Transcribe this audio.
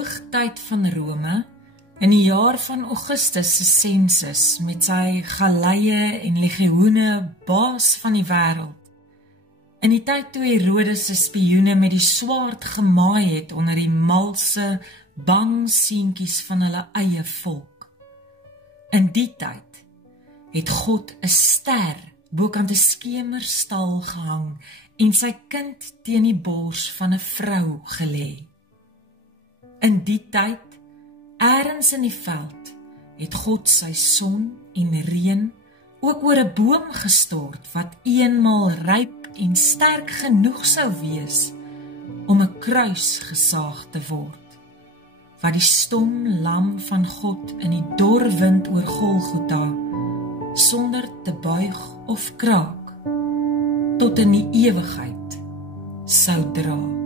hoogtyd van Rome, in die jaar van Augustus se sensus, met sy galeie en legioene baas van die wêreld, in die tyd toe Herodes se spioene met die swaard gemaai het onder die malse, bang seentjies van hulle eie volk. In die tyd het God 'n ster bokant 'n skemerstal gehang en sy kind teen die bors van 'n vrou gelê. In die tyd, elders in die veld, het God sy son en reën ook oor 'n boom gestort wat eenmaal ryp en sterk genoeg sou wees om 'n kruis gesaag te word, wat die stom lam van God in die dor wind oor Golgotha, sonder te buig of kraak, tot in die ewigheid sou dra.